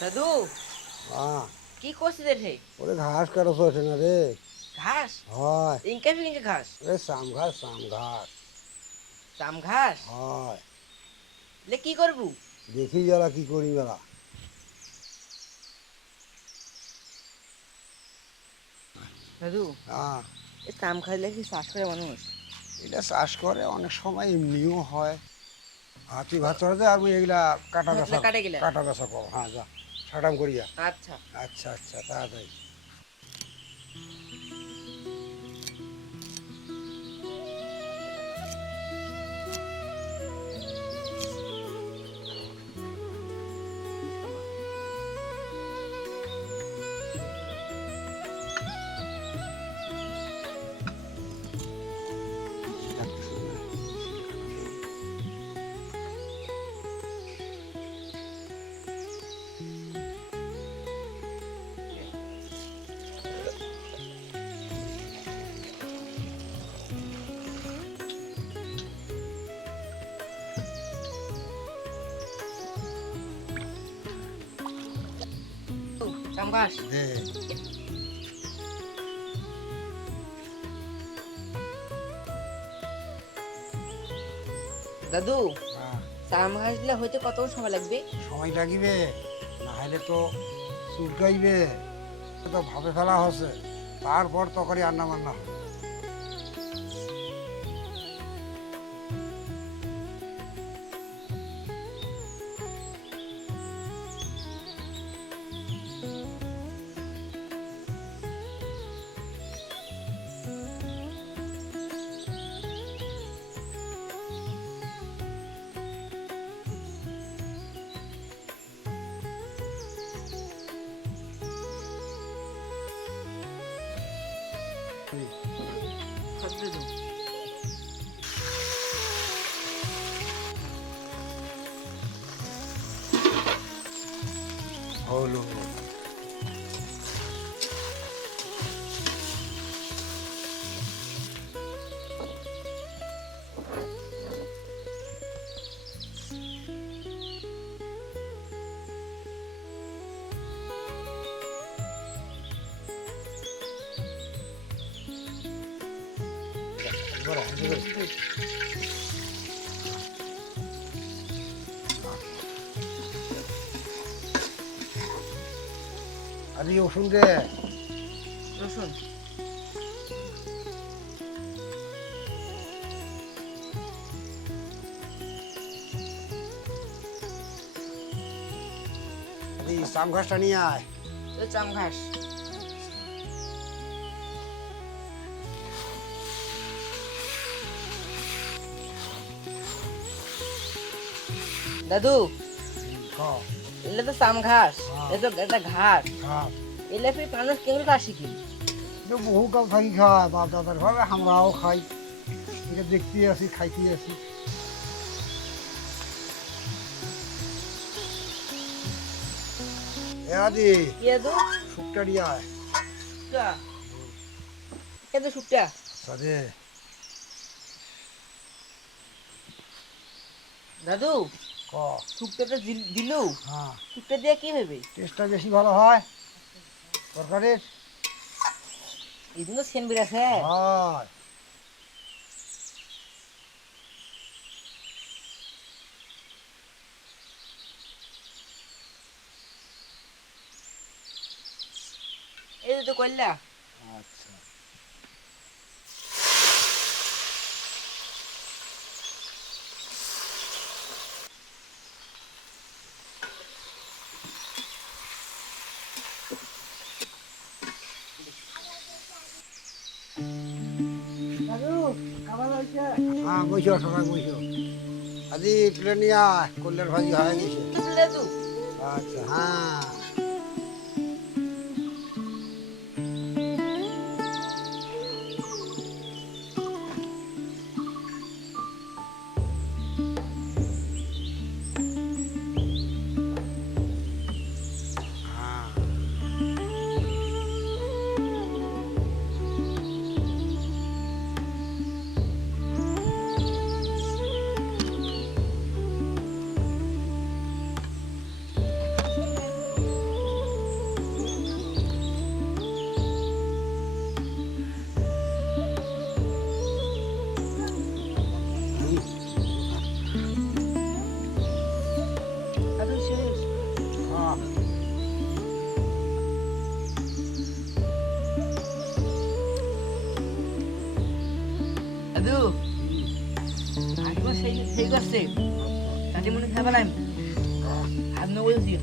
দাদু, হ্যাঁ। কি করছিস রে? ওরে ঘাস কাটা চলছে না রে। ঘাস? হয়। ইনকে ফিনকে ঘাস? ওরে সাম ঘাস সাম ঘাস। জাম ঘাস? হয়। লে কি করবু? দেখি যারা কি করি যারা। দাদু, হ্যাঁ। এই জাম খাইলে কি শ্বাস করে মানুষ? এটা চাষ করে অনেক সময় এমনিও হয়। তুই ভাত চড়াতে আর মুই এগুলা কাটা লে বেচা কাটে গেলে। কাটা বেচা কর। হ্যাঁ যা সাটাম করিয়া। আচ্ছা। আচ্ছা আচ্ছা তাড়াতাড়ি। জাম ঘাস? দে। দাদু, হ্যাঁ। জাম ঘাস দিলে হইতে কত সময় লাগবে? সময় লাগিবে না হলে তো চুলকাইবে। তো ভাবে ফেলা হচ্ছে তারপর তরকারি রান্না বান্না হবে। দাদু, হলো। আরে ওষুধ রে। রসুন? এই সাম ঘাসটা নিয়ে আয়। তো জাম ঘাস? দাদু, খাও। এলে তো জাম ঘাস, হ্যাঁ। এটা তো একটা ঘাস। ঘাস এলে ফির মানুষ কেমন কাশি কি? তো বহু কাল থাকি খায় বাপ দাদার ঘরে আমরাও খাই। এটা দেখতে আসি খাইতে আসি। এ আদি কি দাদু? শুকটা নিয়ে আয়। শুকটা? এ তো শুকটা। সাদে। দাদু, ক। শুকটাটা দিলু, হ্যাঁ। শুকটা দিয়ে কি হবে? টেস্টটা বেশি ভালো হয় তরকারির। এই জন্য সেন বেড়েছে। হয়। এই তো করলা। আচ্ছা। দাদু, খাবার হয়েছে? হ্যাঁ বইসো সবাই বইসো। আদি প্লেট নিয়ে আয় কল্যাণ ভাজি হয়ে গেছে। দাদু, আচ্ছা হ্যাঁ। হ্যাঁ। দাদু আজকে সেই সেই করছে চাটি মনে খাই পেলাম আর বলছি